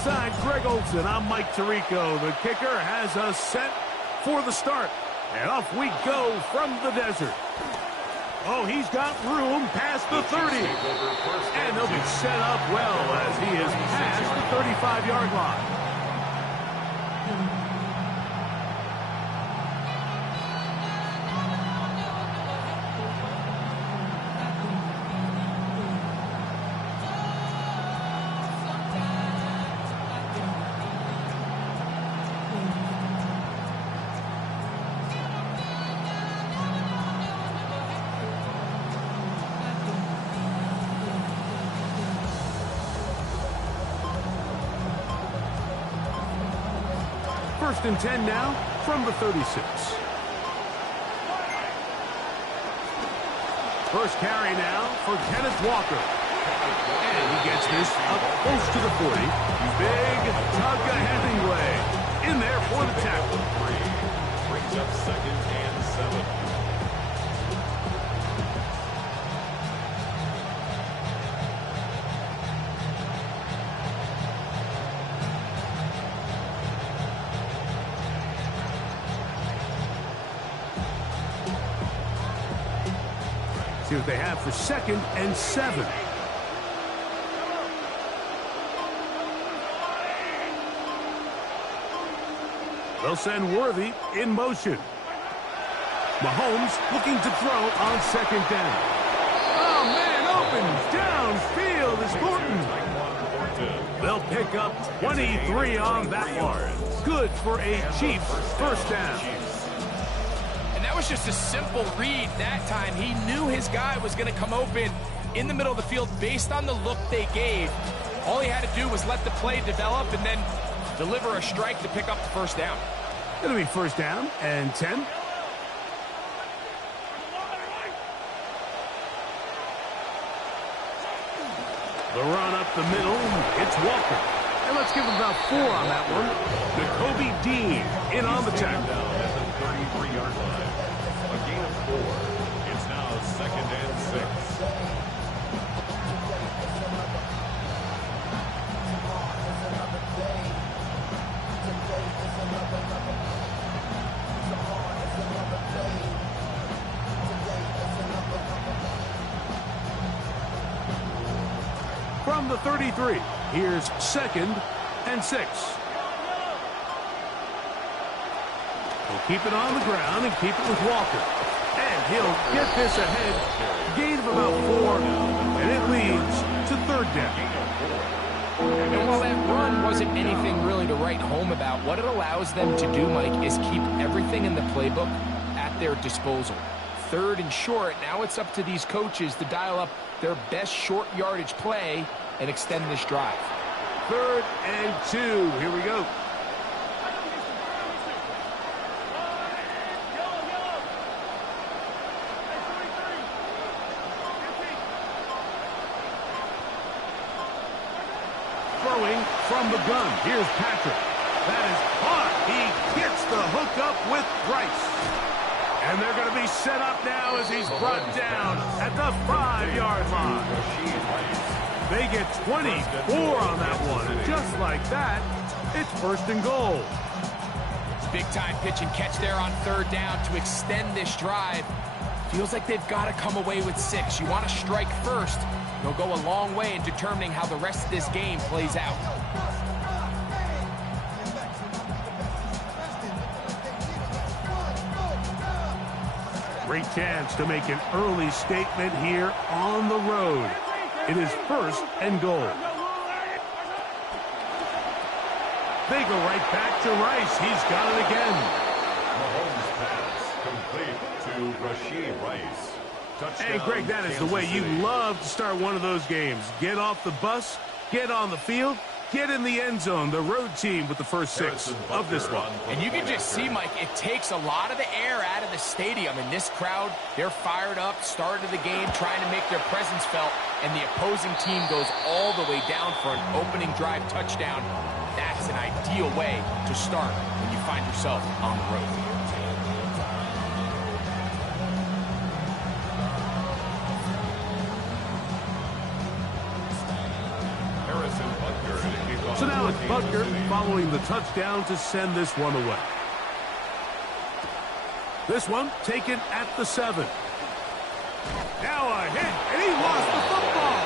Alongside Greg Olson, I'm Mike Tirico. The kicker has us set for the start. And off we go from the desert. Oh, he's got room past the 30. And he'll be set up well as he is past the 35-yard line. First and 10 now from the 36. First carry now for Kenneth Walker. And he gets this up close to the 40. Big Tugga Hemingway in there for the tackle. Brings up 2nd and 7. See what they have for 2nd and 7. They'll send Worthy in motion. Mahomes looking to throw on 2nd down. Oh, man, open downfield is Thornton. They'll pick up 23 on that one. Good for a Chiefs first down. That was just a simple read that time. He knew his guy was going to come open in the middle of the field based on the look they gave. All he had to do was let the play develop and then deliver a strike to pick up the first down. It'll be first down and 10. The run up the middle, it's Walker. And let's give him about 4 on that one. Nakobe Dean in on the tackle. At the 33-yard line. A gain of 4. It's now 2nd and 6. From the 33, here's 2nd and 6. He'll keep it on the ground and keep it with Walker. And he'll get this ahead. Gain of about 4, and it leads to 3rd down. And while that run wasn't anything really to write home about, what it allows them to do, Mike, is keep everything in the playbook at their disposal. 3rd and short, now it's up to these coaches to dial up their best short yardage play and extend this drive. 3rd and 2. Here we go. Throwing from the gun. Here's Patrick. That is hot. He gets the hook up with Price. And they're going to be set up now as he's brought down at the 5-yard line. They get 24 on that one. Just like that, it's 1st and goal. Big time pitch and catch there on 3rd down to extend this drive. Feels like they've got to come away with 6. You want to strike first. They'll go a long way in determining how the rest of this game plays out. Great chance to make an early statement here on the road. It is 1st and goal. They go right back to Rice. He's got it again. Mahomes pass complete to Rashee Rice. Touchdown, And Greg, that is the way you love to start one of those games. Get off the bus, get on the field, get in the end zone. The road team with the first 6 of this one. And you can just see, Mike, it takes a lot of the air out of the stadium. And this crowd, they're fired up, start of the game, trying to make their presence felt. And the opposing team goes all the way down for an opening drive touchdown. That's an ideal way to start when you find yourself on the road. now So now it's for Kansas Butker City. following the touchdown to send this one away. This one taken at the 7. Now a hit, and he lost the football.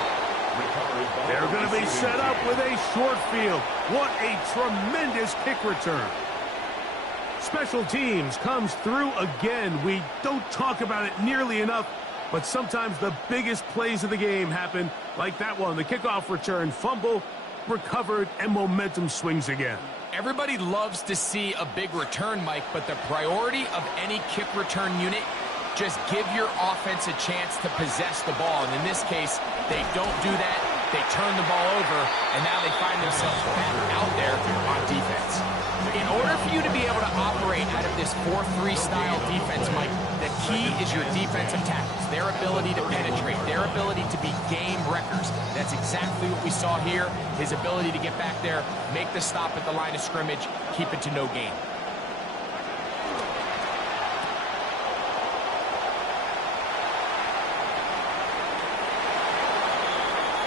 Recovered by They're the going to be receiving set up team. with a short field. What a tremendous kick return. Special teams comes through again. We don't talk about it nearly enough, but sometimes the biggest plays of the game happen like that one. The kickoff return, fumble, recovered, and momentum swings again. Everybody loves to see a big return, Mike, but the priority of any kick return unit, just give your offense a chance to possess the ball. And in this case, they don't do that. They turn the ball over, and now they find themselves back out there on defense. In order for you to be able to operate out of this 4-3 style defense, Mike, the key is your defensive tackles, their ability to penetrate, their ability to be game wreckers. That's exactly what we saw here, his ability to get back there, make the stop at the line of scrimmage, keep it to no gain.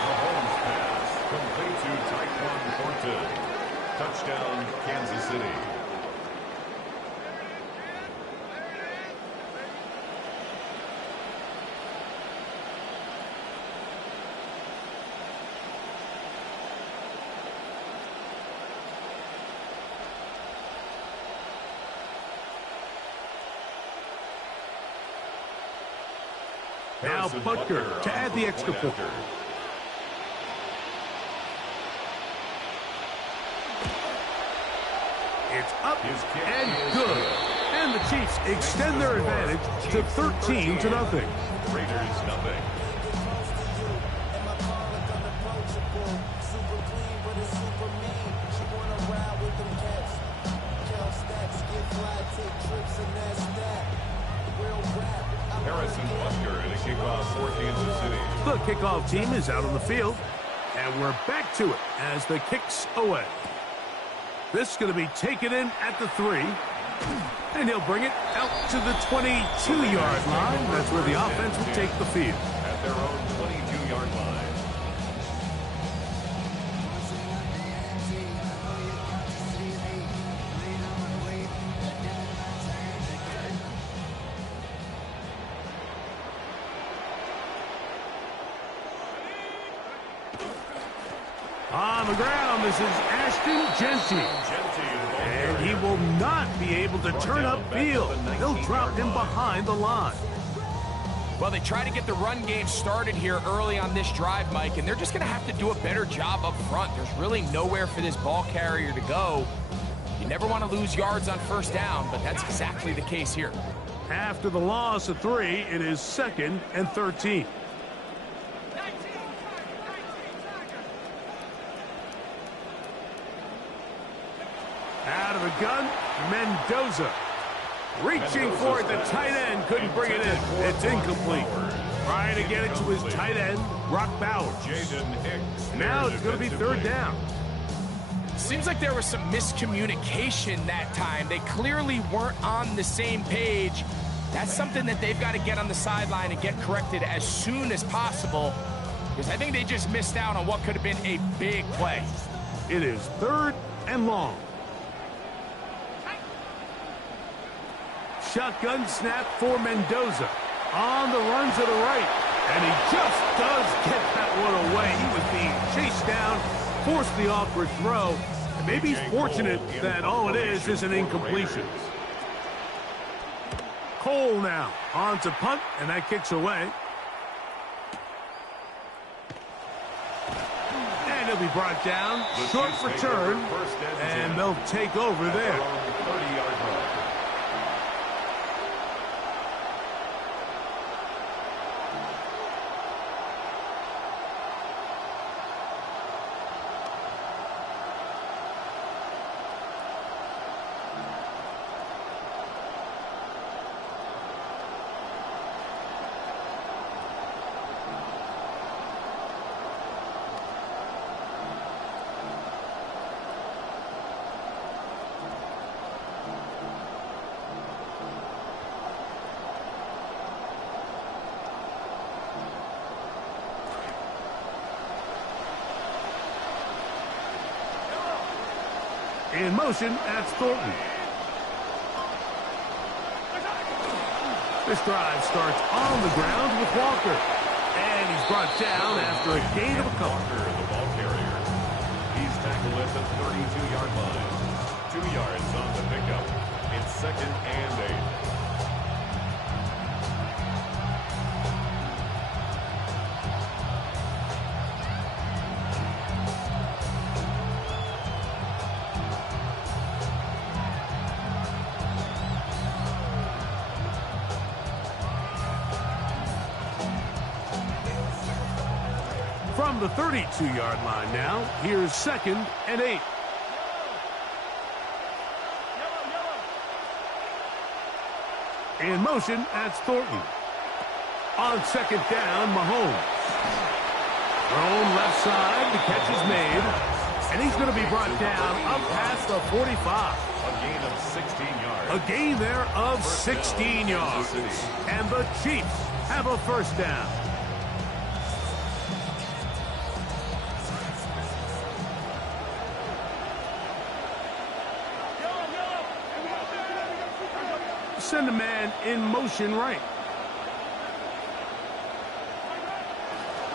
Mahomes pass complete to Tyquan Thornton. Touchdown, Kansas City. Now Harrison Butker to add the extra point. after. It's up His kick and is good. good. And the Chiefs extend their advantage to 13-0. Raiders nothing. Harrison Butker in a kickoff for Kansas City. The kickoff team is out on the field, and we're back to it as the kick's away. This is going to be taken in at the 3, and he'll bring it out to the 22-yard line. That's where the offense will take the field. At their own 22-yard line. On the ground, this is Ashton Genty. And he will not be able to turn upfield. They'll drop him behind the line. Well, they try to get the run game started here early on this drive, Mike, and they're just going to have to do a better job up front. There's really nowhere for this ball carrier to go. You never want to lose yards on first down, but that's exactly the case here. After the loss of 3, it is 2nd and 13. Out of the gun, Mendoza. Reaching for it, the tight end couldn't bring it in. It's incomplete. Trying to get it to his tight end, Brock Bowers. Jaden Hicks. Now it's going to be 3rd down. Seems like there was some miscommunication that time. They clearly weren't on the same page. That's something that they've got to get on the sideline and get corrected as soon as possible, because I think they just missed out on what could have been a big play. It is 3rd and long. Shotgun snap for Mendoza. On the run to the right. And he just does get that one away. He was being chased down, forced the awkward throw. And maybe he's fortunate that all it is an incompletion. Cole now on to punt, and that kicks away. And he'll be brought down. Short return, and they'll take over there. 30-yard line. In motion, that's Thornton. This drive starts on the ground with Walker. And he's brought down after a gain of a couple. Walker, the ball carrier. He's tackled at the 32-yard line. 2 yards on the pickup. It's 2nd and 8. From the 32-yard line now, here's 2nd and 8. In motion, that's Thornton. On 2nd down, Mahomes. Thrown left side, the catch is made. And he's going to be brought down up past the 45. A gain of 16 yards. A gain there of 16 yards. And the Chiefs have a first down. Send a man in motion right.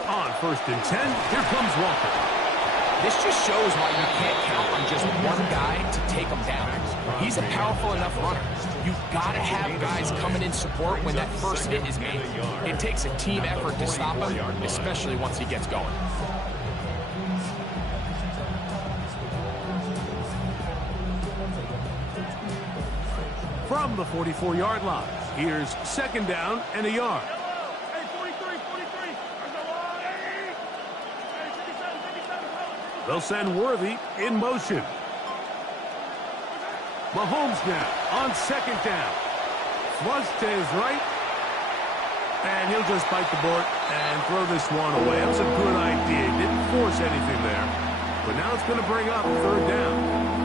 On 1st and 10, here comes Walker. This just shows why you can't count on just one guy to take him down. He's a powerful enough runner. You've got to have guys coming in support when that first hit is made. It takes a team effort to stop him, especially once he gets going. From the 44-yard line, here's 2nd down and a yard. They'll send Worthy in motion. Mahomes now on 2nd down. Flush to his right. And he'll just bite the board and throw this one away. That was a good idea. He didn't force anything there. But now it's going to bring up 3rd down.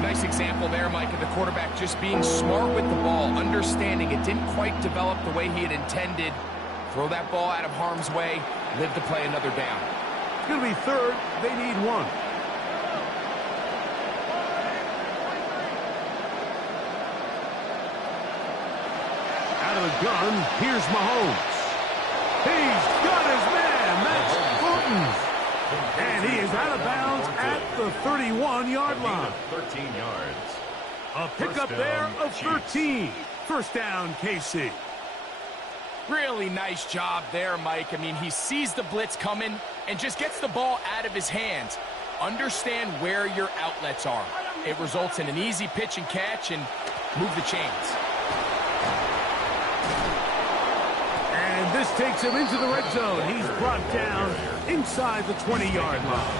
Nice example there, Mike, of the quarterback just being smart with the ball, understanding it didn't quite develop the way he had intended. Throw that ball out of harm's way, live to play another down. It's going to be 3rd. They need 1. Out of the gun, here's Mahomes. He's got his man. That's Thornton. And he is out of bounds at the 31-yard line. 13 yards. A pickup there of 13. First down, KC. Really nice job there, Mike. I mean, he sees the blitz coming and just gets the ball out of his hands. Understand where your outlets are. It results in an easy pitch and catch and move the chains. And this takes him into the red zone. He's brought down inside the 20-yard line.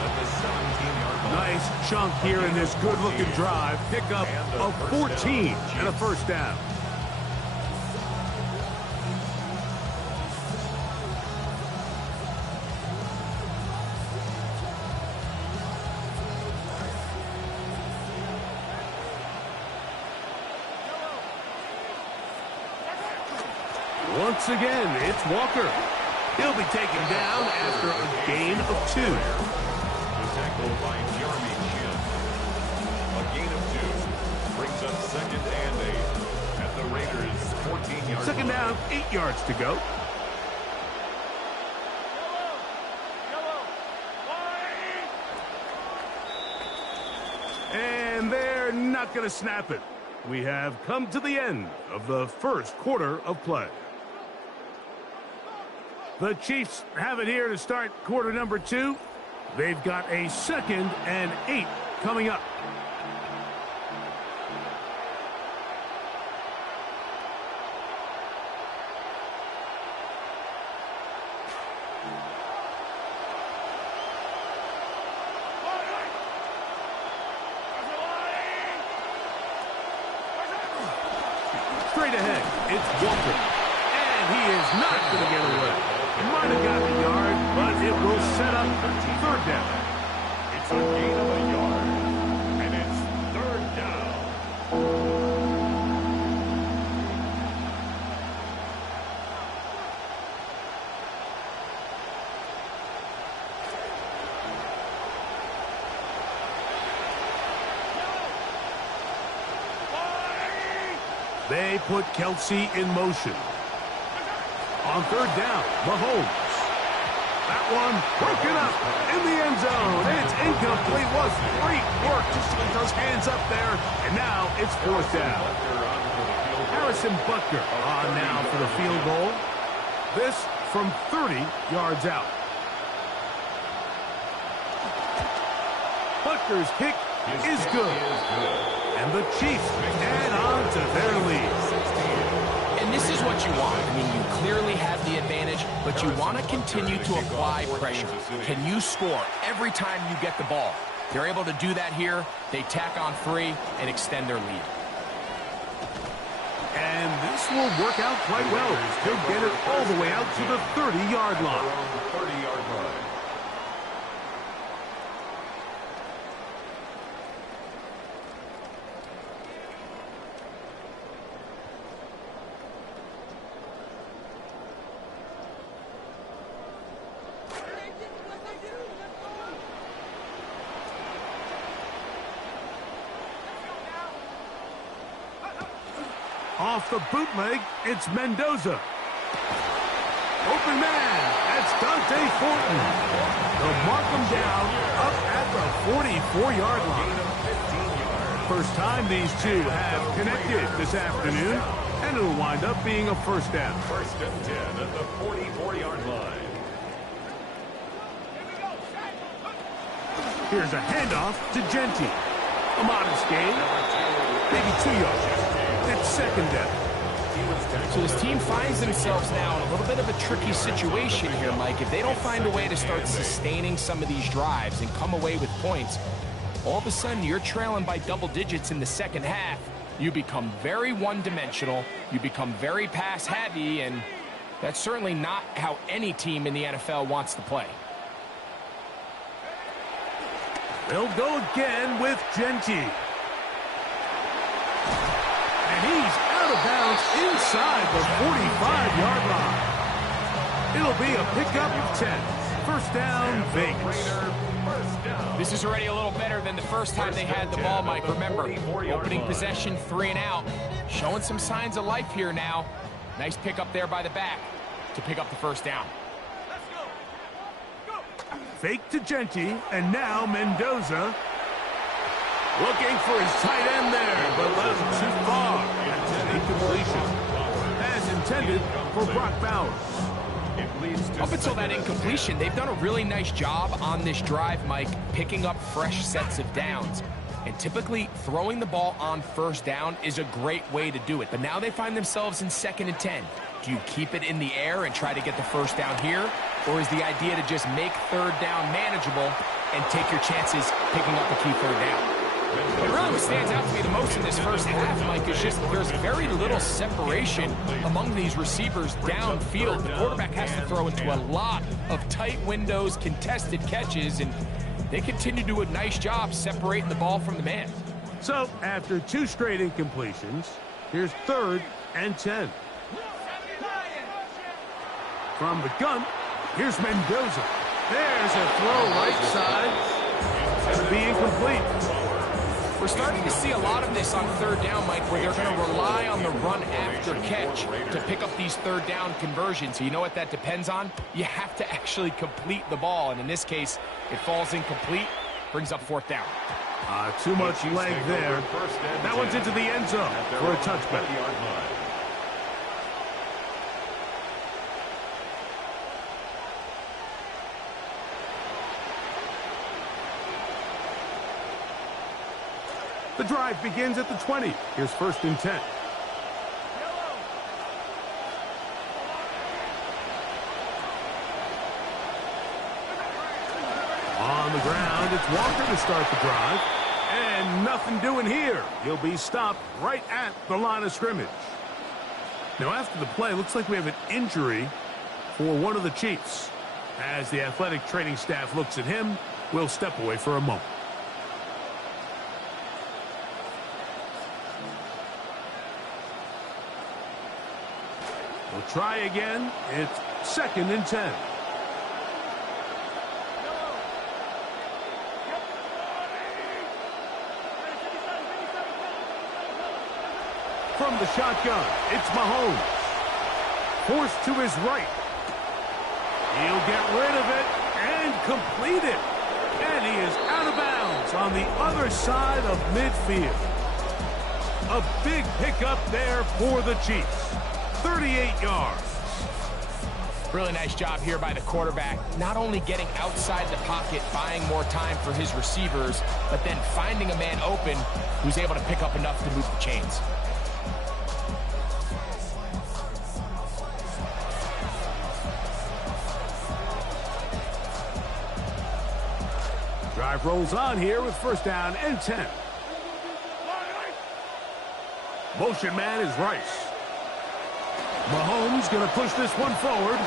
Nice chunk here in this good-looking drive. Pickup of 14 and a first down. Once again, it's Walker. He'll be taken down after a gain of 2. The tackle by Jeremy Chin. A gain of 2 brings up 2nd and 8 at the Raiders' 14-yard line. 2nd down, 8 yards to go. And they're not going to snap it. We have come to the end of the first quarter of play. The Chiefs have it here to start quarter number 2. They've got a 2nd and 8 coming up. Straight ahead, it's Walker. And he is not going to get away. Might have got the yard, but it will set up 3rd down. It's a gain of a yard, and it's 3rd down. They put Kelsey in motion. On third down, Mahomes. That one broken up in the end zone. It's incomplete. Was great work just to get those hands up there. And now it's fourth down. Harrison Butker on now for the field goal. This from 30 yards out. Butker's kick is good. And the Chiefs add on to their lead. And this is what you want. I mean, you clearly have the advantage, but you want to continue to apply pressure. Can you score every time you get the ball? They're able to do that here. They tack on 3 and extend their lead. And this will work out quite well. They'll get it all the way out to the 30-yard line. Off the bootleg, it's Mendoza. Open man, that's Dante Fortin. They'll mark him down up at the 44-yard line. First time these two have connected this afternoon, and it'll wind up being a first down. First and 10 at the 44-yard line. Here's a handoff to Genty. A modest gain, maybe 2 yards. It's second down. So this team finds themselves now in a little bit of a tricky situation here, Mike. If they don't find a way to start sustaining some of these drives and come away with points, all of a sudden you're trailing by double digits in the second half. You become very one-dimensional. You become very pass-heavy, and that's certainly not how any team in the NFL wants to play. They'll go again with Genty. And he's out of bounds inside the 45-yard line. It'll be a pickup of 10. First down, Vegas. This is already a little better than the first time they had the ball, Mike. Remember, opening possession, 3 and out. Showing some signs of life here now. Nice pickup there by the back to pick up the first down. Fake to Genty, and now Mendoza. Looking for his tight end there, but left too far. That's an incompletion. As intended for Brock Bowers. Up until that incompletion, they've done a really nice job on this drive, Mike, picking up fresh sets of downs. And typically, throwing the ball on first down is a great way to do it. But now they find themselves in second and 10. Do you keep it in the air and try to get the first down here? Or is the idea to just make third down manageable and take your chances picking up a key third down? But really what stands out to me the most in this first half, Mike, is just there's very little separation among these receivers downfield. The quarterback has to throw into a lot of tight windows, contested catches, and they continue to do a nice job separating the ball from the man. So, after 2 straight incompletions, here's third and 10. From the gun, here's Mendoza. There's a throw right side. It's going to be incomplete. We're starting to see a lot of this on third down, Mike, where they're going to rely on the run after catch to pick up these third down conversions. So you know what that depends on? You have to actually complete the ball. And in this case, it falls incomplete, brings up fourth down. Too much leg there. That one's into the end zone for a touchback. The drive begins at the 20. Here's first and 10. On the ground, it's Walker to start the drive. And nothing doing here. He'll be stopped right at the line of scrimmage. Now, after the play, looks like we have an injury for one of the Chiefs. As the athletic training staff looks at him, we'll step away for a moment. We'll try again. It's second and 10. from the shotgun. It's Mahomes. Forced to his right. He'll get rid of it and complete it. And he is out of bounds on the other side of midfield. A big pickup there for the Chiefs. 38 yards. Really nice job here by the quarterback. Not only getting outside the pocket, buying more time for his receivers, but then finding a man open who's able to pick up enough to move the chains. Drive rolls on here with first down and 10. Motion man is Rice. Mahomes going to push this one forward.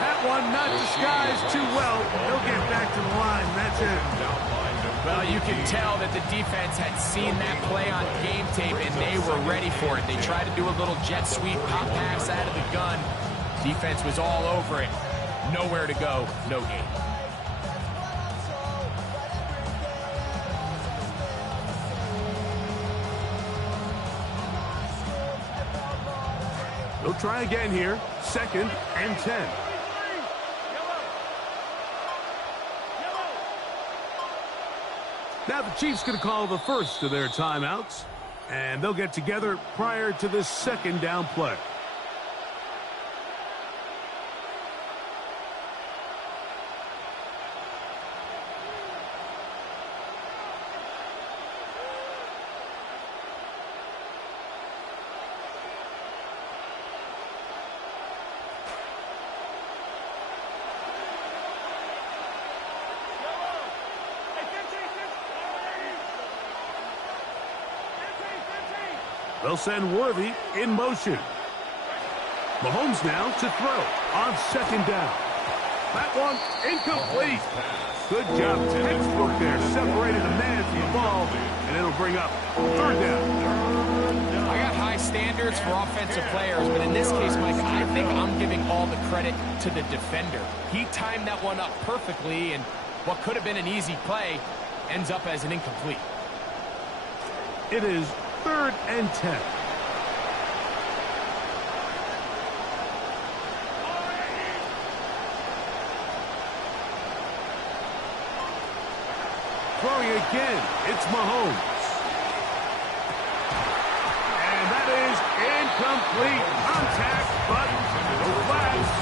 That one not disguised too well. He'll get back to the line. That's it. Well, you can tell that the defense had seen that play on game tape, and they were ready for it. They tried to do a little jet sweep, pop pass out of the gun. Defense was all over it. Nowhere to go, no gain. They'll try again here. Second and 10. Now the Chiefs going to call the first of their timeouts. And they'll get together prior to this second down play. They'll send Worthy in motion. Mahomes now to throw on second down. That one incomplete. Good job, textbook there. Separated the man from the ball, and it'll bring up third down. I got high standards for offensive players, but in this case, Mike, I think I'm giving all the credit to the defender. He timed that one up perfectly, and what could have been an easy play ends up as an incomplete. It is third and 10. Throwing again, it's Mahomes. And that is incomplete. Contact, but no flags.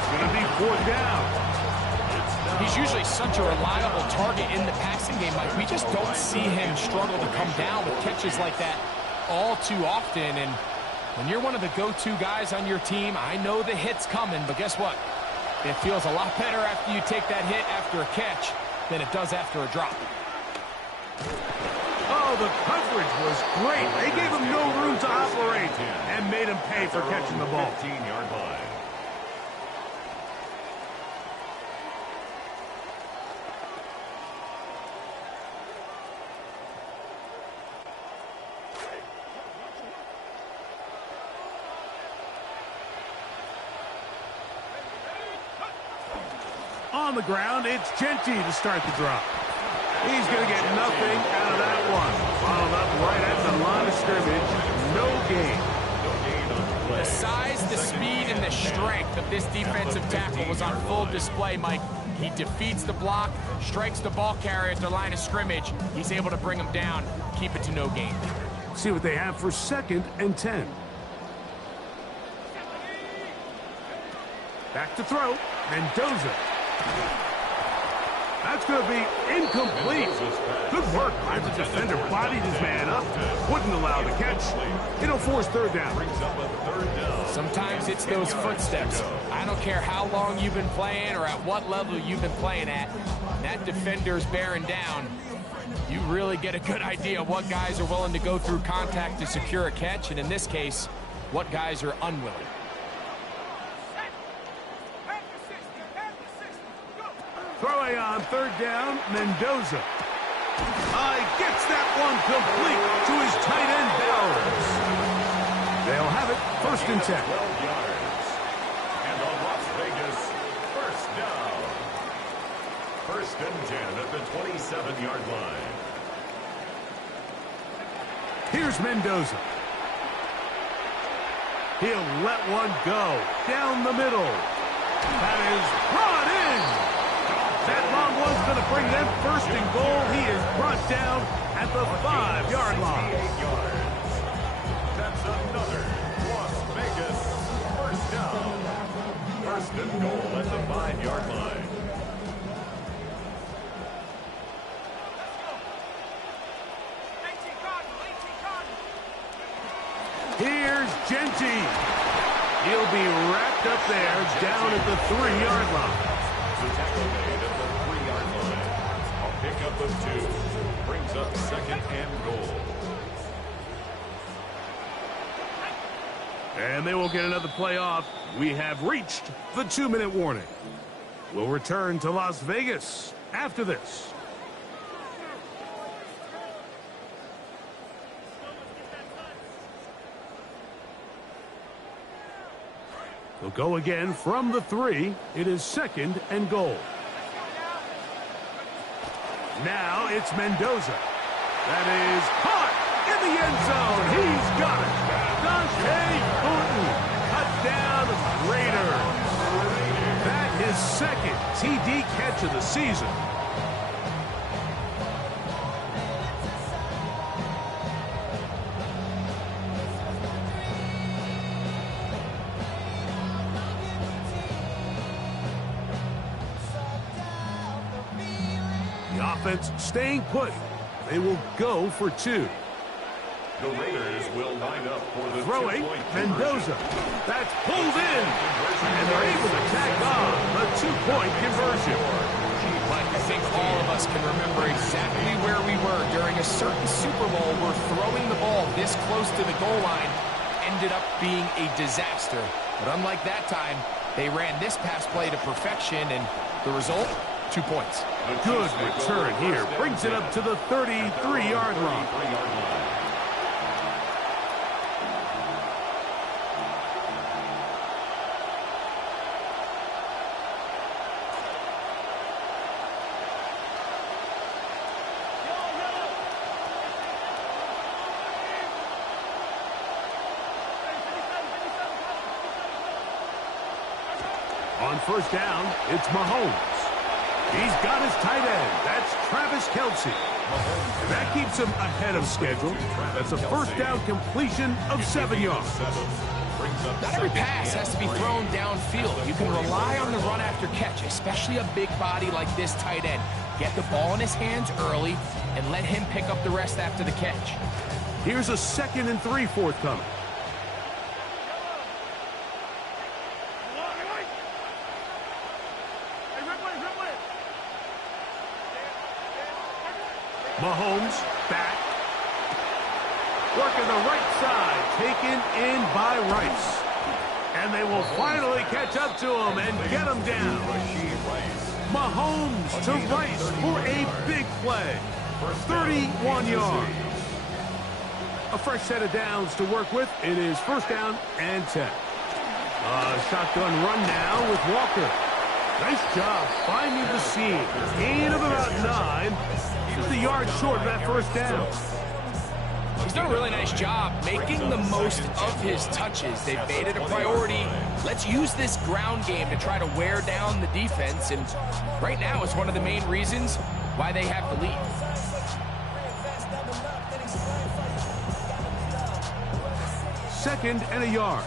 It's going to be fourth down. He's usually such a reliable target in the passing game, Mike. We just don't see him struggle to come down with catches like that all too often. And when you're one of the go-to guys on your team, I know the hit's coming, but guess what? It feels a lot better after you take that hit after a catch than it does after a drop. Oh, the coverage was great. They gave him no room to operate and made him pay for catching the ball. 15-yard line. On the ground, it's Genty to start the drop. He's going to get nothing out of that one. Followed up right at the line of scrimmage. No gain. The size, the speed, and the strength of this defensive tackle was on full display, Mike. He defeats the block, strikes the ball carrier at the line of scrimmage. He's able to bring him down, keep it to no gain. See what they have for second and 10. Back to throw. Mendoza. That's going to be incomplete. Good work by the defender. Bodied his man up. Wouldn't allow the catch. It'll force third down. Sometimes it's those footsteps. I don't care how long you've been playing or at what level you've been playing at. That defender's bearing down. You really get a good idea of what guys are willing to go through contact to secure a catch, and in this case, what guys are unwilling. Throwing on third down, Mendoza. He gets that one complete to his tight end, Bowers. They'll have it first and 10. 12 yards. And the Las Vegas first down. First and 10 at the 27-yard line. Here's Mendoza. He'll let one go down the middle. That is brought in. That long one's going to bring them first and goal. He is brought down at the 5-yard line. That's another Las Vegas first down. First and goal at the 5-yard line. Here's Genty. He'll be wrapped up there down at the 3-yard line. The tackle made at the 3-yard line. A pickup of 2. Brings up second and goal. And they will get another play off. We have reached the 2-minute warning. We'll return to Las Vegas after this. They'll go again from the 3. It is second and goal. Now it's Mendoza. That is caught in the end zone. He's got it. Dante Booten cut down Raiders. That is second TD catch of the season. Offense staying put. They will go for 2. The Raiders will line up for the throwing Mendoza. That's pulled in. And they're able to tack on the 2-point conversion. Mike, I think all of us can remember exactly where we were during a certain Super Bowl where throwing the ball this close to the goal line ended up being a disaster. But unlike that time, they ran this pass play to perfection, and the result? 2 points. Good return here. Brings it up to the 33-yard line. On first down, it's Mahomes. He's got his tight end. That's Travis Kelce. And that keeps him ahead of schedule. That's a first down completion of 7 yards. Not every pass has to be thrown downfield. You can rely on the run after catch, especially a big body like this tight end. Get the ball in his hands early and let him pick up the rest after the catch. Here's a 2nd and 3 forthcoming. Mahomes back. Working the right side. Taken in by Rice. And they will finally catch up to him and get him down. Mahomes to Rice for a big play. 31 yards. A fresh set of downs to work with. It is first down and 10. Shotgun run now with Walker. Nice job finding the seam. Gain of about 9. Just a yard short of that first down. He's done a really nice job making the most of his touches. They've made it a priority. Let's use this ground game to try to wear down the defense. And right now is one of the main reasons why they have the lead. Second and a yard.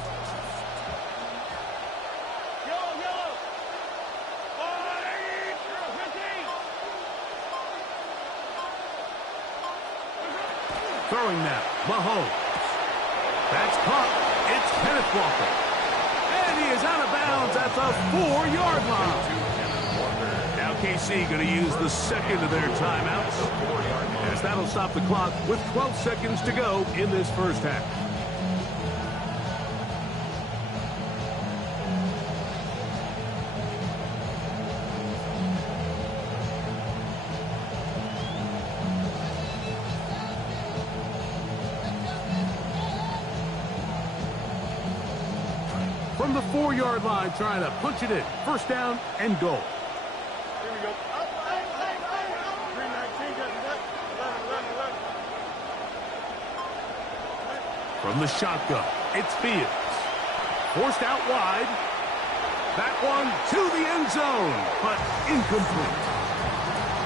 Throwing now, Mahomes. That's caught. It's Kenneth Walker. And he is out of bounds at the 4-yard line. Now KC going to use the second of their timeouts, as that'll stop the clock with 12 seconds to go in this first half. From the 4-yard line, trying to punch it in. First down and goal. Here we go. From the shotgun, it's Fields. Forced out wide. That one to the end zone, but incomplete.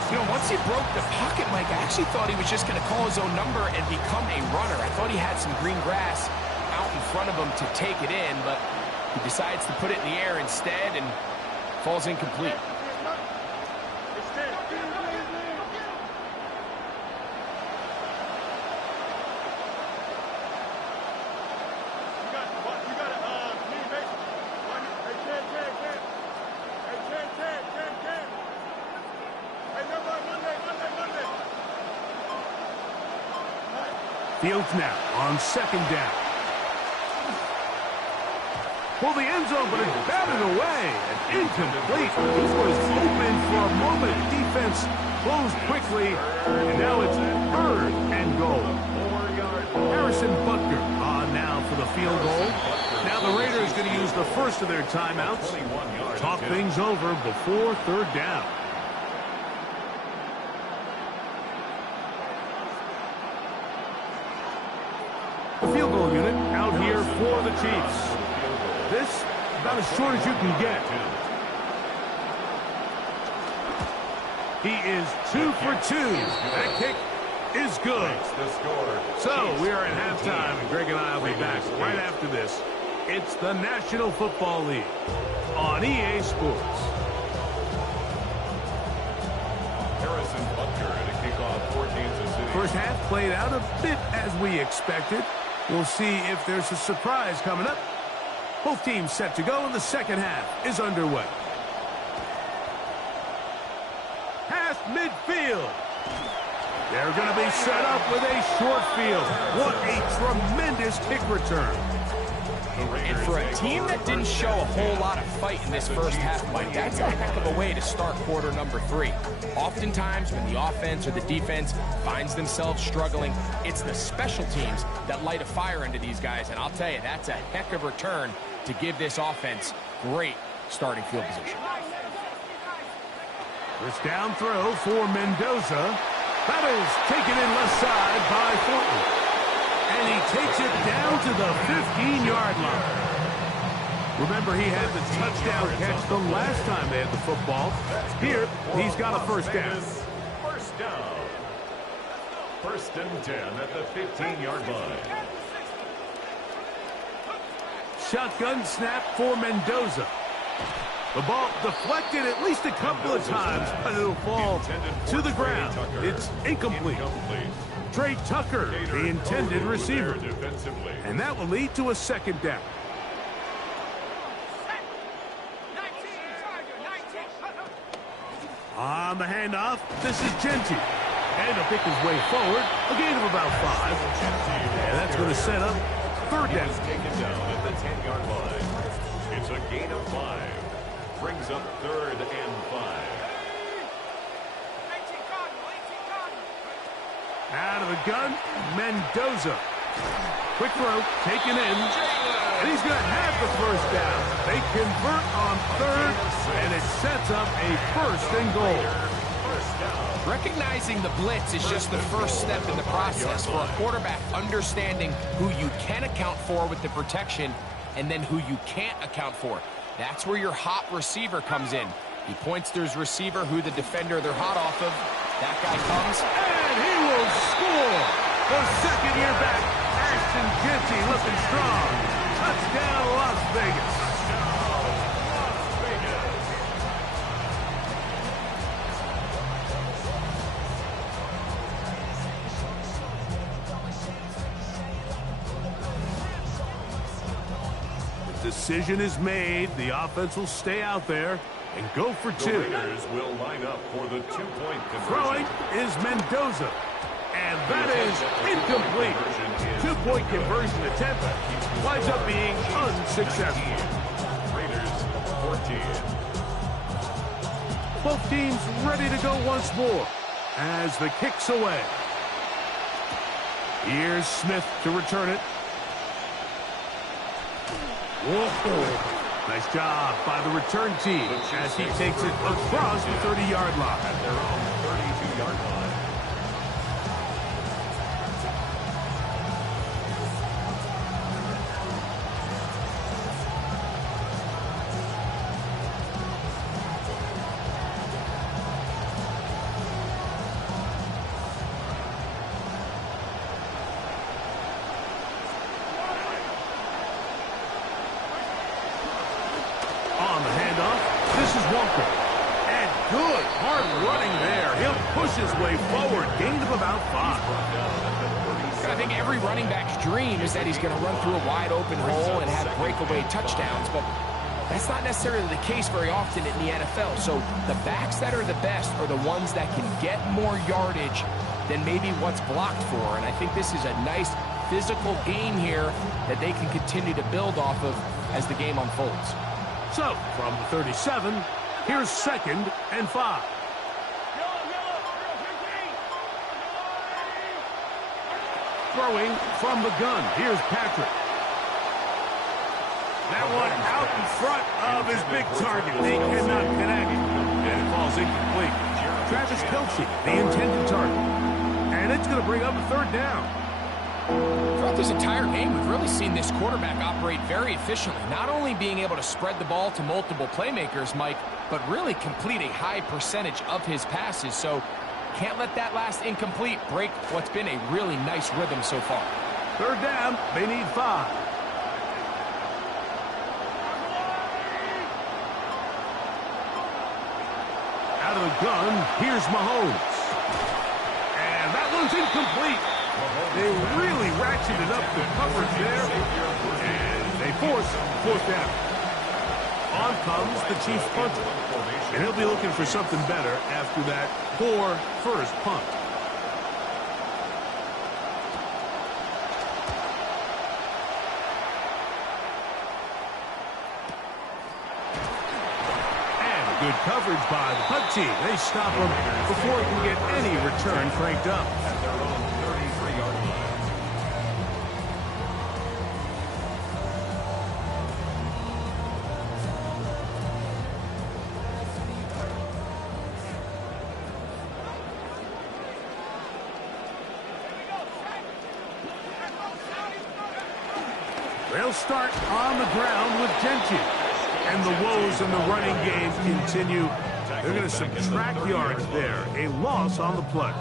You know, once he broke the pocket, Mike, I actually thought he was just going to call his own number and become a runner. I thought he had some green grass out in front of him to take it in, but he decides to put it in the air instead and falls incomplete. Fields now on second down. Pull the end zone, but it's batted away and incomplete. He was open for a moment. Defense closed quickly, and now it's 3rd and goal. Harrison Butker on now for the field goal. Now the Raiders going to use the first of their timeouts. Talk things over before 3rd down. Field goal unit out here for the Chiefs. This about as short as you can get. He is 2 for 2. That kick is good. So we are at halftime, and Greg and I will be back right after this. It's the National Football League on EA Sports. Harrison Butker at a kickoff for Kansas City. First half played out a bit as we expected. We'll see if there's a surprise coming up. Both teams set to go, and the second half is underway. Past midfield. They're going to be set up with a short field. What a tremendous kick return. And for a team that didn't show a whole lot of fight in this first half, Mike, that's a heck of a way to start quarter number 3. Oftentimes, when the offense or the defense finds themselves struggling, it's the special teams that light a fire into these guys. And I'll tell you, that's a heck of a return to give this offense great starting field position. First down throw for Mendoza. That is taken in left side by Thornton. And he takes it down to the 15-yard line. Remember, he had the touchdown catch the last time they had the football. Here, he's got a first down. First down. 1st and 10 at the 15-yard line. Shotgun snap for Mendoza. The ball deflected at least a couple of times, but it'll fall to the ground. It's incomplete. Trey Tucker, the intended receiver. And that will lead to a second down. On the handoff, this is Genty. And he'll pick his way forward, a gain of about 5. And that's going to set up 3rd down. Taken down at the 10-yard line. It's a gain of 5. Brings up 3rd and 5. Out of the gun, Mendoza. Quick throw, taken in. And he's going to have the first down. They convert on 3rd, and it sets up a 1st and goal. Recognizing the blitz is just the first step in the process for a quarterback understanding who you can account for with the protection and then who you can't account for. That's where your hot receiver comes in. He points to his receiver, who the defender they're hot off of. That guy comes. And he will score. The second-year back, Ashton Genty, looking strong. Touchdown, Las Vegas. The decision is made. The offense will stay out there and go for 2. The Raiders will line up for the 2-point conversion. Throwing is Mendoza. And that is incomplete. 2-point conversion attempt winds up being unsuccessful. Raiders 14. Both teams ready to go once more as the kick's away. Here's Smith to return it. Whoa. Nice job by the return team as he takes it across the 30-yard line. At their own 32-yard line. Good hard running there. He'll push his way forward. Gain of about 5. I think every running back's dream is that he's going to run through a wide open hole and have breakaway touchdowns, but that's not necessarily the case very often in the NFL. So the backs that are the best are the ones that can get more yardage than maybe what's blocked for. And I think this is a nice physical game here that they can continue to build off of as the game unfolds. So from the 37, here's 2nd and 5. Throwing from the gun. Here's Patrick. That one out in front of his big target. They cannot connect. And it falls incomplete. Travis Kelce, the intended target. And it's going to bring up a 3rd down. Throughout this entire game, we've really seen this quarterback operate very efficiently. Not only being able to spread the ball to multiple playmakers, Mike, but really complete a high percentage of his passes. So can't let that last incomplete break what's been a really nice rhythm so far. 3rd down, they need 5. Out of the gun, here's Mahomes. And that one's incomplete. They really ratcheted up the coverage there, and they force 4th down. On comes the Chiefs punter, and he'll be looking for something better after that poor first punt. And good coverage by the punt team. They stop him before he can get any return cranked up. At their own 33-yard line. They'll start on the ground with Gentry. And the woes in the running game continue. They're going to subtract yards there. A loss on the play.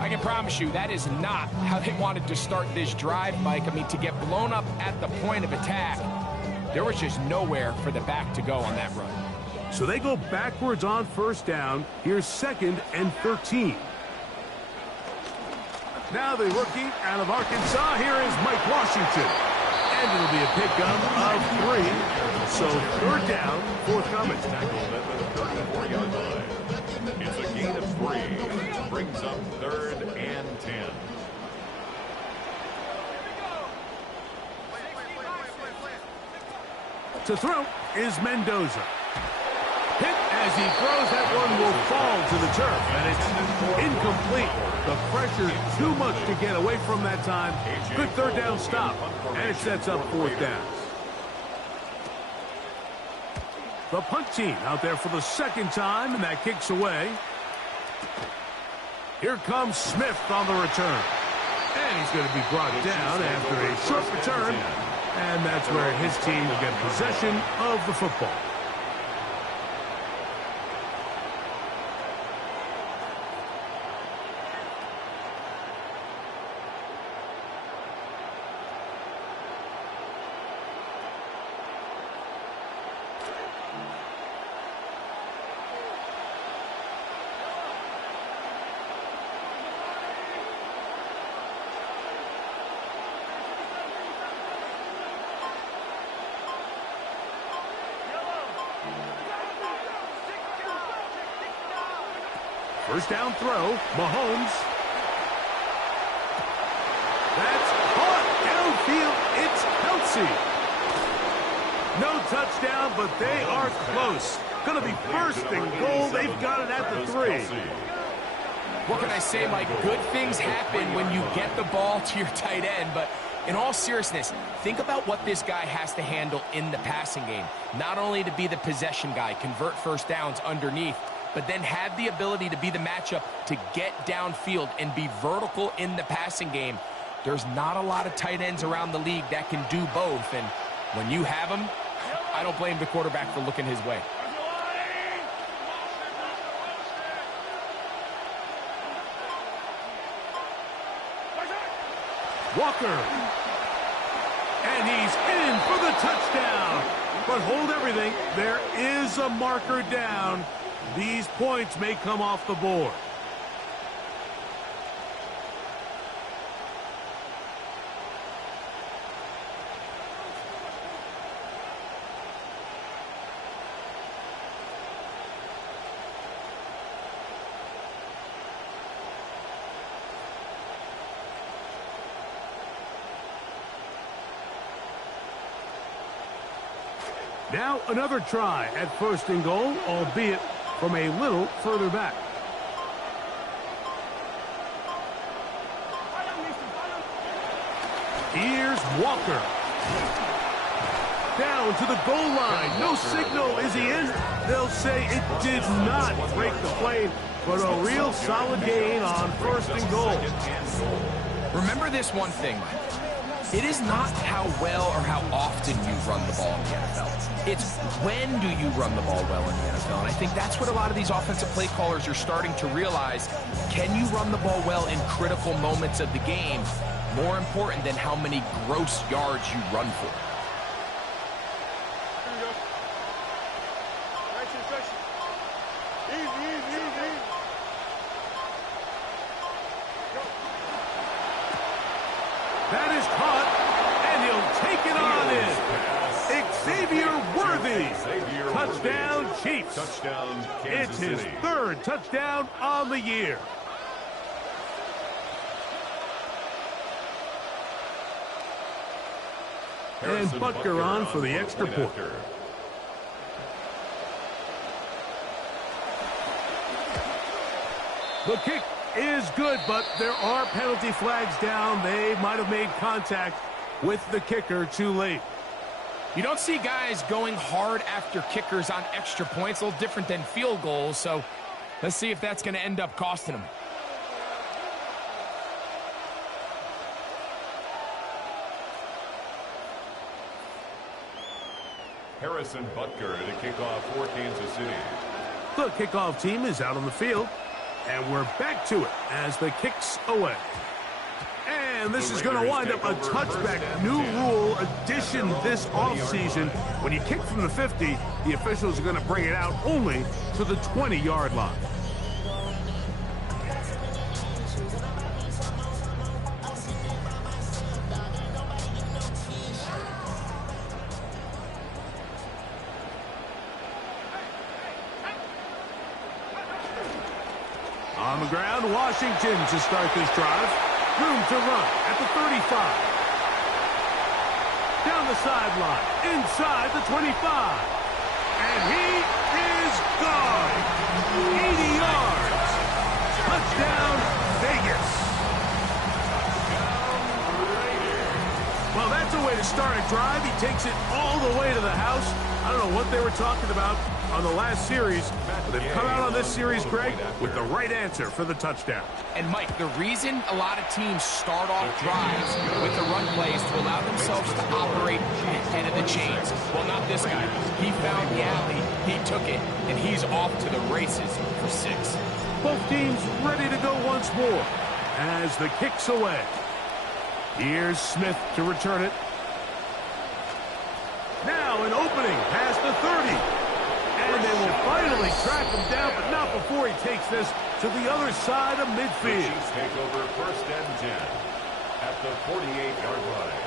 I can promise you that is not how they wanted to start this drive, Mike. I mean, to get blown up at the point of attack, there was just nowhere for the back to go on that run. So they go backwards on 1st down. Here's 2nd and 13. Now the rookie out of Arkansas. Here is Mike Washington. And it'll be a pickup of 3. So 3rd down, forthcoming. Tackled at the 34-yard line. It's a gain of 3. Brings up 3rd and 10. To throw is Mendoza. Hit as he throws. That one will fall to the turf. And it's incomplete. The pressure too much to get away from that time. Good 3rd down stop. And it sets up 4th down. The punt team out there for the 2nd time, and that kicks away. Here comes Smith on the return. And he's going to be brought down after a short return. And that's where his team will get possession of the football. First down throw, Mahomes. That's caught downfield. It's Kelce. No touchdown, but they are close. Going to be 1st and goal. They've got it at the 3. What can I say, Mike? Good things happen when you get the ball to your tight end, but in all seriousness, think about what this guy has to handle in the passing game. Not only to be the possession guy, convert 1st downs underneath, but then have the ability to be the matchup to get downfield and be vertical in the passing game. There's not a lot of tight ends around the league that can do both, and when you have them, I don't blame the quarterback for looking his way. Walker. And he's in for the touchdown. But hold everything. There is a marker down. these points may come off the board. Now another try at first and goal, albeit from a little further back. Here's Walker. Down to the goal line. No signal. Is he in? They'll say it did not break the plane, but a real solid gain on first and goal. Remember this one thing, Mike. It is not how well or how often you run the ball in the NFL. It's when do you run the ball well in the NFL. And I think that's what a lot of these offensive play callers are starting to realize. Can you run the ball well in critical moments of the game? More important than how many gross yards you run for. That is caught, and he'll take it on in. Xavier Worthy. Touchdown, Chiefs. Touchdown, It's Kansas his City. third touchdown on the year. And Butker on for the extra point. The kick is good, but there are penalty flags down. They might have made contact with the kicker too late. You don't see guys going hard after kickers on extra points. A little different than field goals, so let's see if that's going to end up costing them. Harrison Butker to kick off for Kansas City. The kickoff team is out on the field, and we're back to it as the kick's away. And this is going to wind up a touchback. New rule addition this offseason. When you kick from the 50, the officials are going to bring it out only to the 20-yard line. On the ground, Washington to start this drive. Room to run at the 35. Down the sideline, inside the 25. And he is gone. 80 yards. Touchdown, Vegas. Well, that's a way to start a drive. He takes it all the way to the house. I don't know what they were talking about on the last series, but they've come out on this series, Greg, with the right answer for the touchdown. And, Mike, the reason a lot of teams start off drives with the run plays to allow themselves to operate ahead of the chains. Well, not this guy. He found the alley, he took it, and he's off to the races for 6. Both teams ready to go once more as the kick's away. Here's Smith to return it. Now an opening past the 30. And they will finally track him down, but not before he takes this to the other side of midfield. The Chiefs take over first and 10 at the 48-yard line.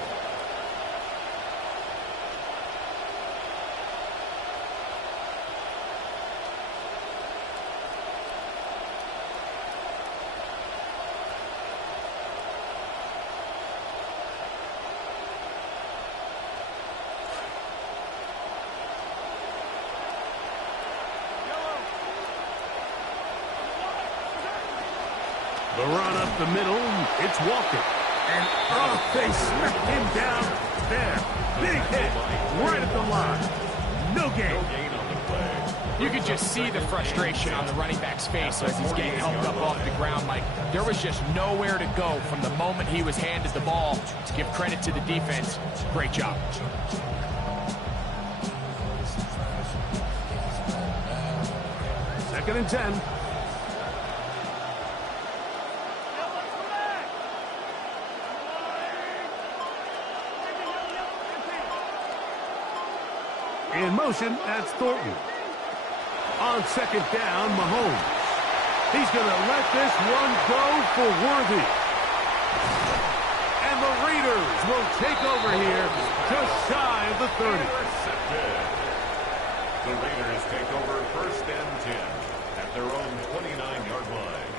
The run up the middle, it's Walker. And, oh, they smacked him down there. Big hit right at the line. No gain. No gain on the play. You could just see the frustration on the running back's face as he's getting helped up off the ground, Mike. There was just nowhere to go from the moment he was handed the ball. To give credit to the defense, great job. Second and 10. In motion, that's Thornton. On second down, Mahomes. He's going to let this one go for Worthy. And the Raiders will take over here just shy of the 30. The Raiders take over 1st and 10 at their own 29-yard line.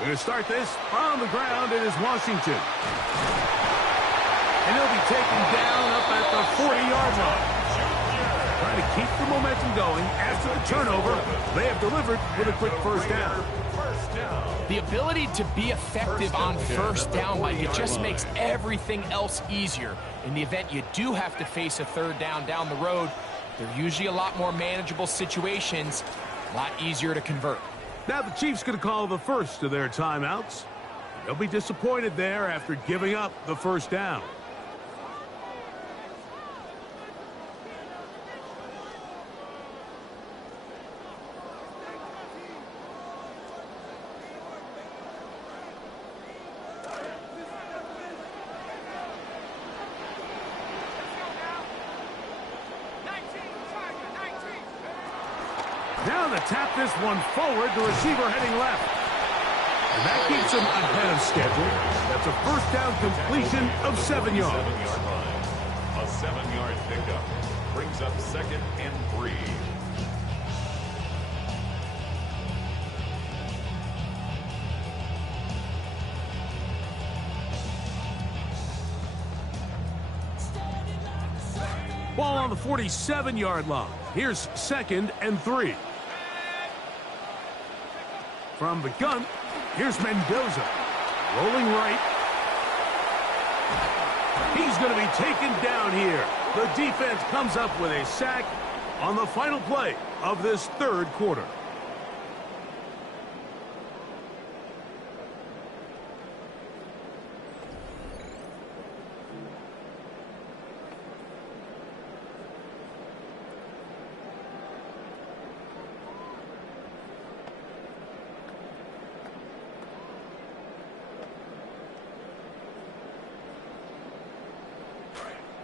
We're going to start this on the ground. It is Washington. And he'll be taken down up at the 40-yard line. Trying to keep the momentum going. After the turnover, they have delivered with a quick first down. The ability to be effective on first down, Mike, it just makes everything else easier. In the event you do have to face a third down the road, they're usually a lot more manageable situations, a lot easier to convert. Now the Chiefs going to call the first of their timeouts. They'll be disappointed there after giving up the first down. Now to tap this one forward, the receiver heading left. And that keeps him ahead of schedule. That's a first down completion of 7 yards. A 7-yard pickup brings up 2nd and 3. Ball on the 47-yard line. Here's 2nd and 3. From the gun, here's Mendoza. Rolling right. He's going to be taken down here. The defense comes up with a sack on the final play of this third quarter.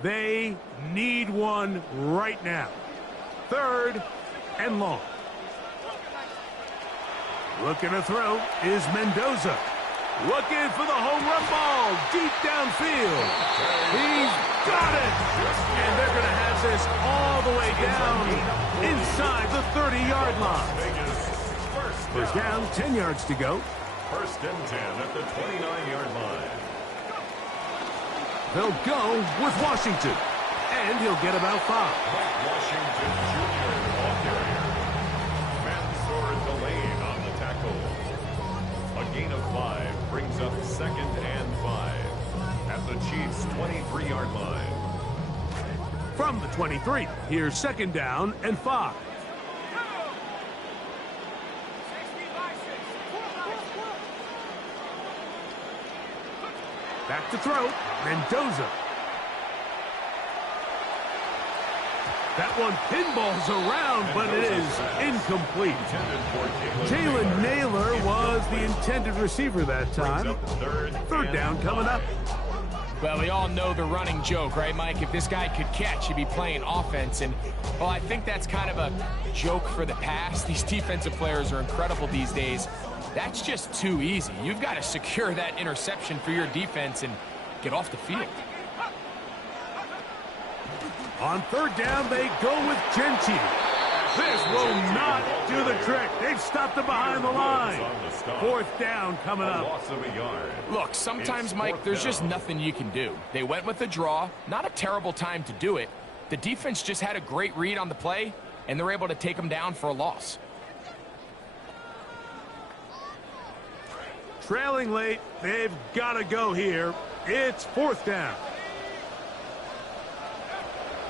They need one right now. 3rd and long. Looking to throw is Mendoza. Looking for the home run ball deep downfield. He's got it. And they're going to have this all the way down inside the 30-yard line. First down, 10 yards to go. 1st and 10 at the 29-yard line. They'll go with Washington, and he'll get about 5. Washington Jr. ball carrier. Mansour Delane on the tackle. A gain of 5 brings up 2nd and 5 at the Chiefs' 23-yard line. From the 23, here's 2nd down and 5. Back to throw, Mendoza. That one pinballs around, but it is incomplete. Jalen Naylor was the intended receiver that time. 3rd down coming up. Well, we all know the running joke, right, Mike? If this guy could catch, he'd be playing offense. And, well, I think that's kind of a joke for the past. These defensive players are incredible these days. That's just too easy. You've got to secure that interception for your defense and get off the field. On 3rd down, they go with Genty. This will not do the trick. They've stopped him behind the line. 4th down coming up. Look, sometimes, Mike, there's just nothing you can do. They went with the draw. Not a terrible time to do it. The defense just had a great read on the play, and they're able to take them down for a loss. Trailing late, they've got to go here. It's 4th down.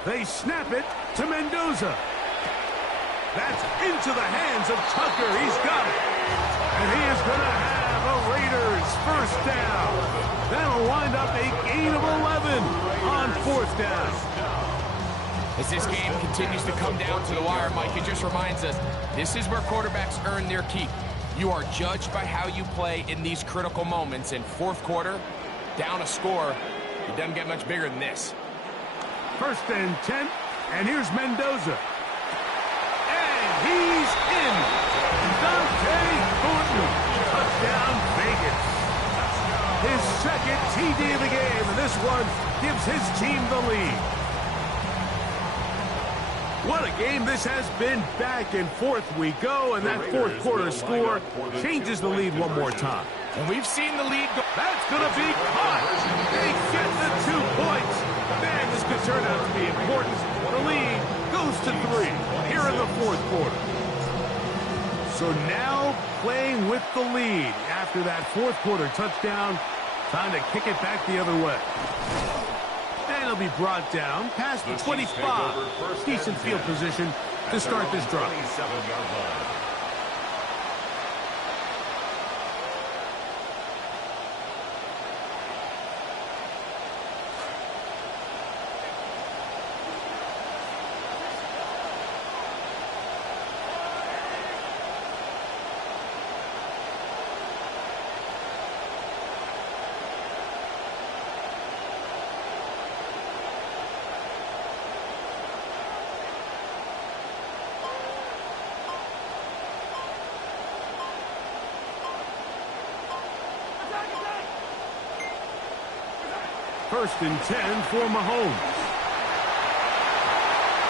They snap it to Mendoza. That's into the hands of Tucker. He's got it. And he is going to have a Raiders first down. That'll wind up a gain of 11 on 4th down. As this game continues to come down to the wire, Mike, it just reminds us, this is where quarterbacks earn their keep. You are judged by how you play in these critical moments. In 4th quarter, down a score, it doesn't get much bigger than this. First and 10, and here's Mendoza. And he's in. Dante Thornton, touchdown Vegas. His second TD of the game, and this one gives his team the lead. What a game this has been. Back and forth we go, and that fourth quarter score changes the lead one more time. And we've seen the lead go. That's going to be caught. They get the 2 points. Man, this could turn out to be important. The lead goes to 3 here in the fourth quarter. So now playing with the lead after that fourth quarter touchdown. Time to kick it back the other way. And it'll be brought down past the 25. Decent field position to start this drive. 27-yard line. First and 10 for Mahomes.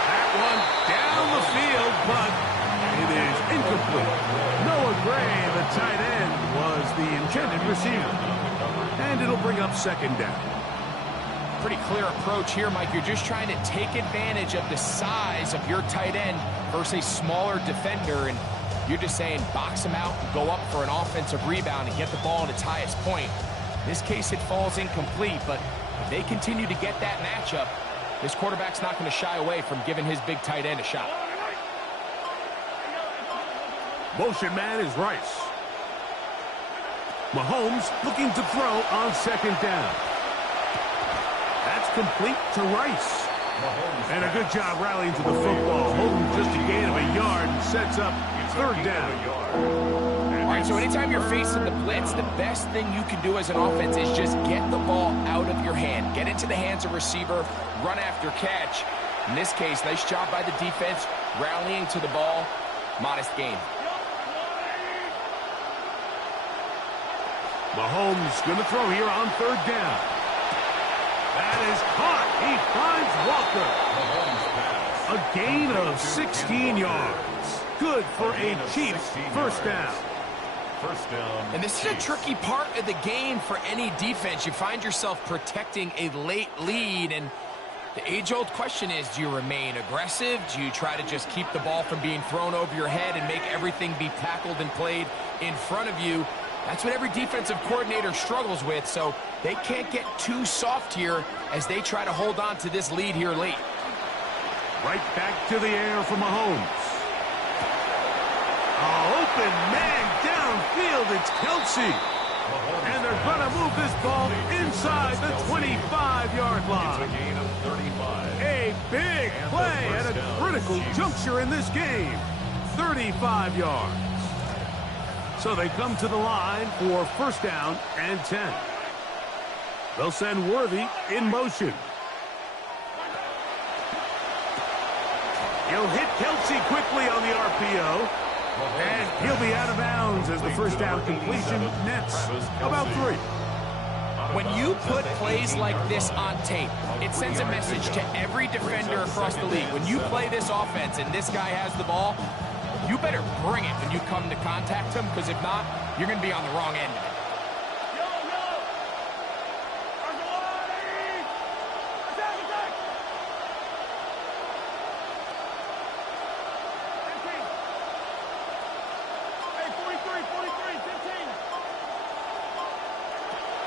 That one down the field, but it is incomplete. Noah Gray, the tight end, was the intended receiver. And it'll bring up second down. Pretty clear approach here, Mike. You're just trying to take advantage of the size of your tight end versus a smaller defender, and you're just saying box him out and go up for an offensive rebound and get the ball at its highest point. In this case, it falls incomplete, but if they continue to get that matchup, this quarterback's not going to shy away from giving his big tight end a shot. Motion man is Rice. Mahomes looking to throw on second down. That's complete to Rice. And a good job rallying to the football. Holding just a gain of a yard and sets up third down. All right, so anytime you're facing the blitz, the best thing you can do as an offense is just get the ball out of your hand. Get into the hands of receiver, run after catch. In this case, nice job by the defense, rallying to the ball. Modest gain. Mahomes going to throw here on third down. That is caught. He finds Walker. A gain of 16 yards. Good for a Chiefs first down. First down. And this is a tricky part of the game for any defense. You find yourself protecting a late lead, and the age-old question is, do you remain aggressive? Do you try to just keep the ball from being thrown over your head and make everything be tackled and played in front of you? That's what every defensive coordinator struggles with, so they can't get too soft here as they try to hold on to this lead here late. Right back to the air for Mahomes. Open man downfield. It's Kelsey. And they're going to move this ball inside the 25-yard line. It's a gain of 35. A big play at a critical juncture in this game. 35 yards. So they come to the line for first down and 10. They'll send Worthy in motion. He'll hit Kelsey quickly on the RPO. And he'll be out of bounds as the first down completion nets about 3. When you put plays like this on tape, it sends a message to every defender across the league. When you play this offense and this guy has the ball, you better bring it when you come to contact him, because if not, you're going to be on the wrong end of it.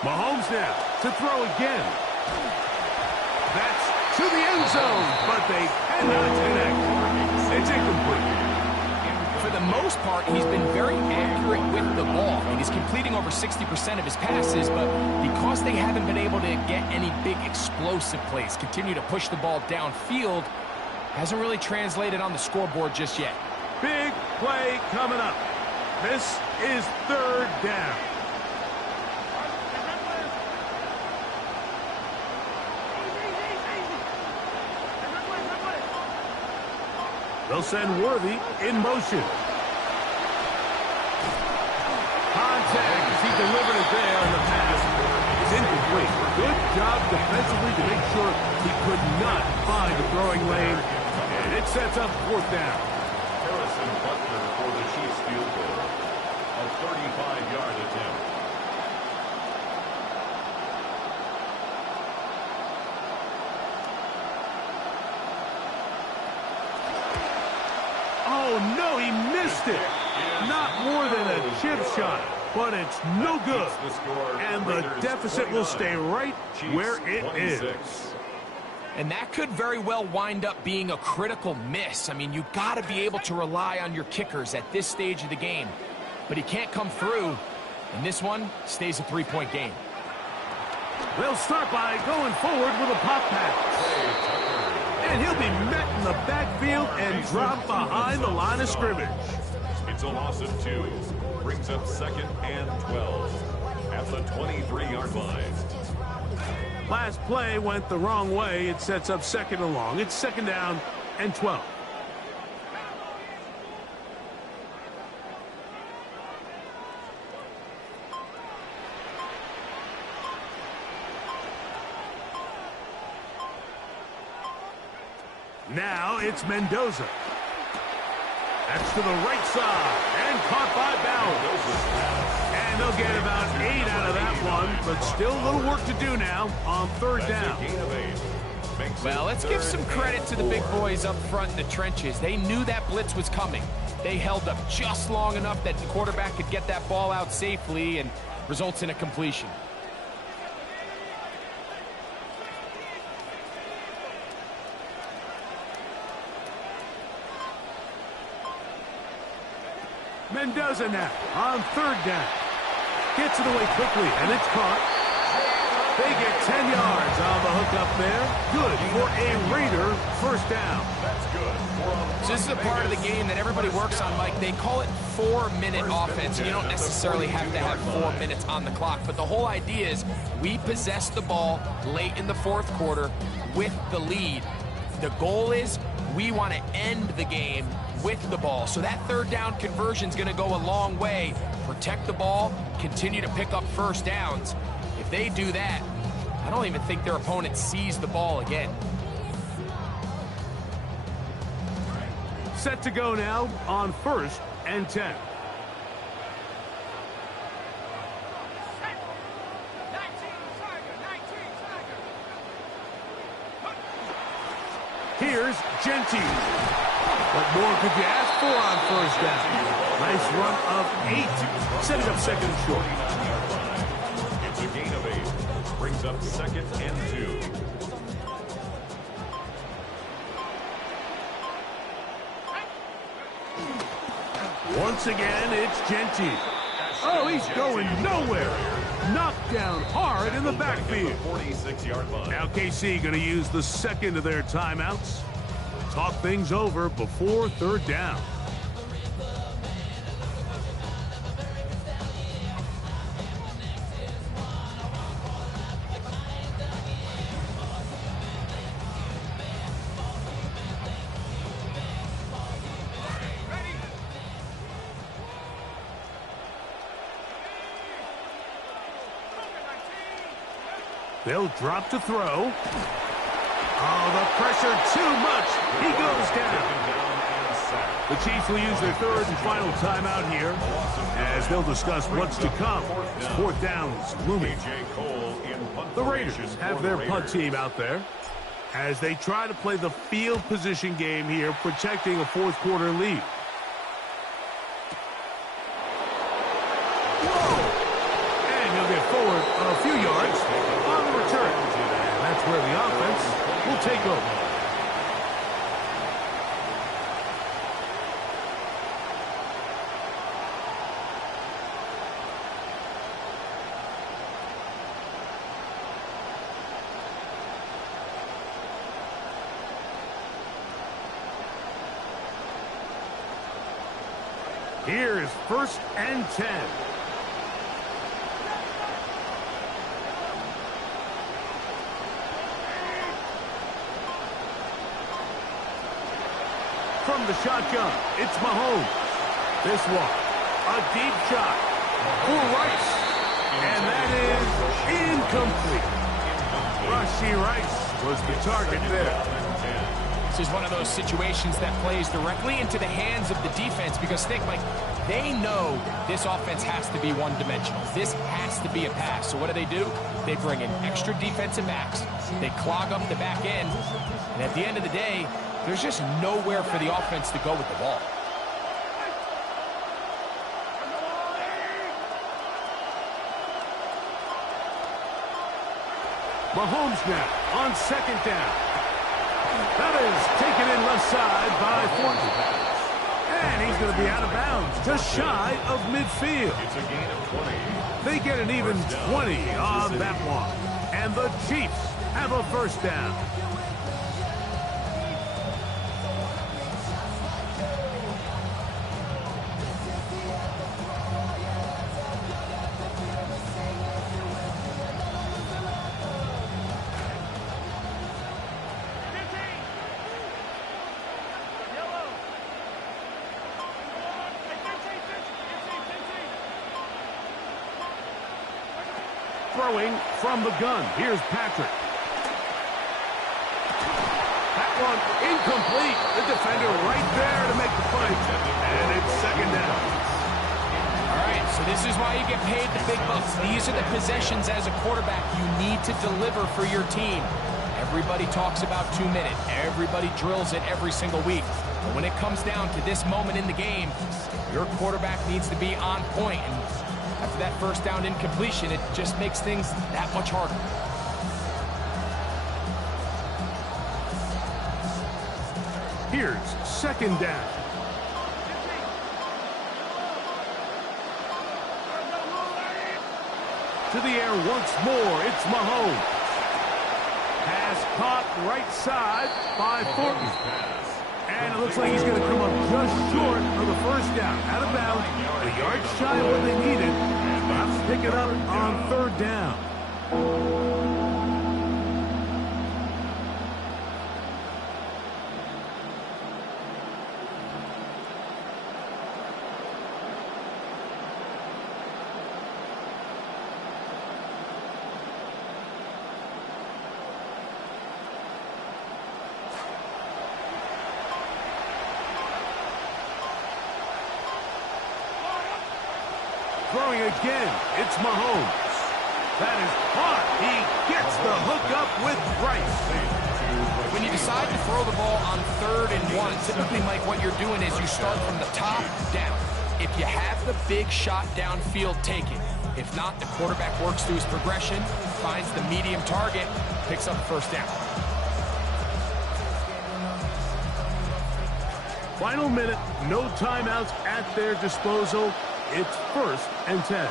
Mahomes now to throw again. That's to the end zone, but they cannot connect. It's incomplete. For the most part, he's been very accurate with the ball, and he's completing over 60% of his passes, but because they haven't been able to get any big explosive plays, continue to push the ball downfield, hasn't really translated on the scoreboard just yet. Big play coming up. This is third down. They'll send Worthy in motion. Contact as he delivered it there, and the pass is incomplete. Good job defensively to make sure he could not find the throwing lane, and it sets up fourth down. Harrison Butler for the Chiefs field goal. A 35-yard attempt. Oh, no, he missed it. Not more than a chip shot, but it's no good. And the deficit will stay right where it is. And that could very well wind up being a critical miss. I mean, you've got to be able to rely on your kickers at this stage of the game. But he can't come through, and this one stays a three-point game. They'll start by going forward with a pop pass. And he'll be met in the backfield and dropped behind the line of scrimmage. It's a loss of 2. Brings up 2nd and 12 at the 23-yard line. Last play went the wrong way. It sets up 2nd and long. It's 2nd down and 12. Now it's Mendoza. That's to the right side and caught by Bauer. And they'll get about 8 out of that one, but still a little work to do now on 3rd down. Well, let's give some credit to the big boys up front in the trenches. They knew that blitz was coming. They held up just long enough that the quarterback could get that ball out safely and results in a completion. Mendoza now on 3rd down. Gets it away quickly, and it's caught. They get 10 yards on the hook up there. Good for a Raider first down. That's good. So this is a part of the game that everybody works on, Mike. They call it 4-minute offense. You don't necessarily have to have 4 minutes on the clock, but the whole idea is we possess the ball late in the 4th quarter with the lead. The goal is we want to end the game with the ball. So that 3rd down conversion is going to go a long way. Protect the ball, continue to pick up first downs. If they do that, I don't even think their opponent sees the ball again. Set to go now on 1st and 10. Here's Gentile. What more could you ask for on 1st down? Nice run of 8. Setting up 2nd and short. It's a gain of 8. Brings up 2nd and 2. Once again, it's Gentile. Oh, he's going nowhere. Knocked down hard in the backfield. 46-yard line. Now KC going to use the 2nd of their timeouts. Talk things over before 3rd down. They'll drop to throw. Oh, the pressure too much. He goes down. The Chiefs will use their 3rd and final timeout here as they'll discuss what's to come. 4th down's looming. The Raiders have their punt team out there as they try to play the field position game here, protecting a 4th quarter lead. And he'll get forward a few yards on the return. And that's where the offense will take over. Here's 1st and 10. from the shotgun. It's Mahomes. This one, a deep shot for Rice. And that is incomplete. Rashee Rice was the target there. This is one of those situations that plays directly into the hands of the defense because think, Mike, they know this offense has to be one-dimensional. This has to be a pass. So what do? They bring in extra defensive backs. They clog up the back end. And at the end of the day, there's just nowhere for the offense to go with the ball. Mahomes now on second down. That is taken in left side by Thornton. And he's going to be out of bounds, just shy of midfield. It's a gain of 20. They get an even 20 on that one. And the Chiefs have a first down. Throwing from the gun. Here's Patrick. That one incomplete. The defender right there to make the play. And it's second down. All right, so this is why you get paid the big bucks. These are the possessions as a quarterback you need to deliver for your team. Everybody talks about 2 minutes. Everybody drills it every single week. But when it comes down to this moment in the game, your quarterback needs to be on point. And after that first down incompletion, it just makes things that much harder. Here's second down. To the air once more. It's Mahomes. Pass caught right side by Thornton. And it looks like he's going to come up just short of the first down. Out of bounds. A yard shy of what they needed. Let's pick it up on third down. Throwing again, it's Mahomes. That is hard. He gets the hookup with Rice. When you decide to throw the ball on 3rd and 1, typically, Mike, what you're doing is you start from the top down. If you have the big shot downfield, take it. If not, the quarterback works through his progression, finds the medium target, picks up the first down. Final minute, no timeouts at their disposal. It's 1st and 10.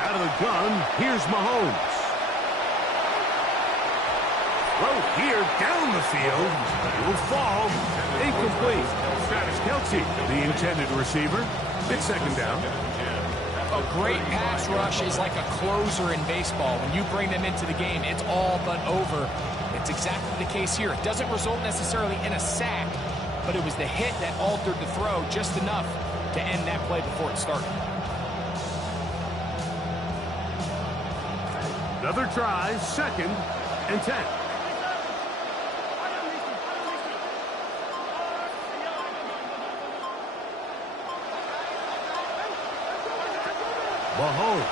Out of the gun, here's Mahomes. Throw here down the field. It will fall. Incomplete. Travis Kelce, the intended receiver. It's second down. A great pass rush is like a closer in baseball. When you bring them into the game, it's all but over. It's exactly the case here. It doesn't result necessarily in a sack, but it was the hit that altered the throw just enough to end that play before it started. Another try, 2nd and 10. Mahomes.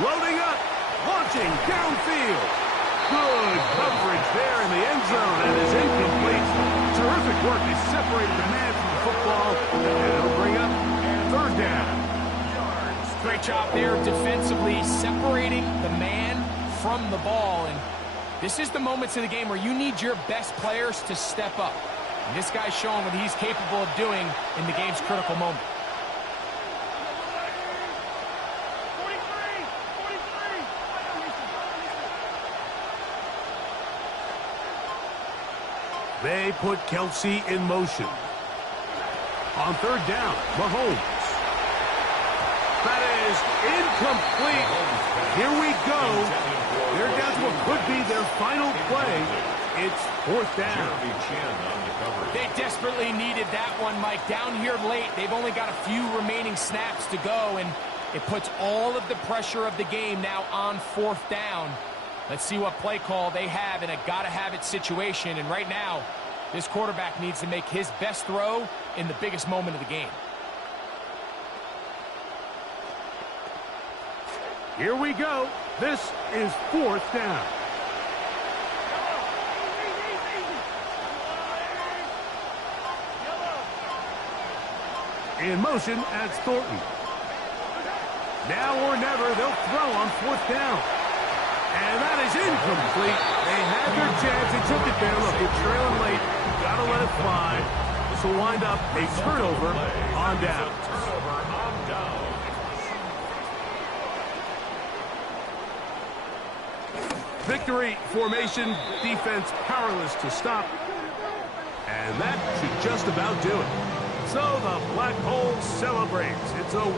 Loading up. Launching downfield. Good coverage there in the end zone. And is incomplete. Terrific work. He separated the man from the football. And it'll bring up 3rd down. Great job there defensively, separating the man from the ball. And this is the moments in the game where you need your best players to step up. And this guy's showing what he's capable of doing in the game's critical moment. They put Kelce in motion. On 3rd down, Mahomes. That is incomplete. Here we go. They're down to what could be their final play. It's fourth down. They desperately needed that one, Mike. Down here late, they've only got a few remaining snaps to go, and it puts all of the pressure of the game now on fourth down. Let's see what play call they have in a gotta-have-it situation. And right now, this quarterback needs to make his best throw in the biggest moment of the game. Here we go. This is fourth down. In motion, that's Thornton. Now or never, they'll throw on fourth down. And that is incomplete. They had their chance. They took it there. Look, they're trailing late. Got to let it fly. This will wind up a turnover on down. Victory formation, defense powerless to stop. And that should just about do it. So the Black Hole celebrates. It's a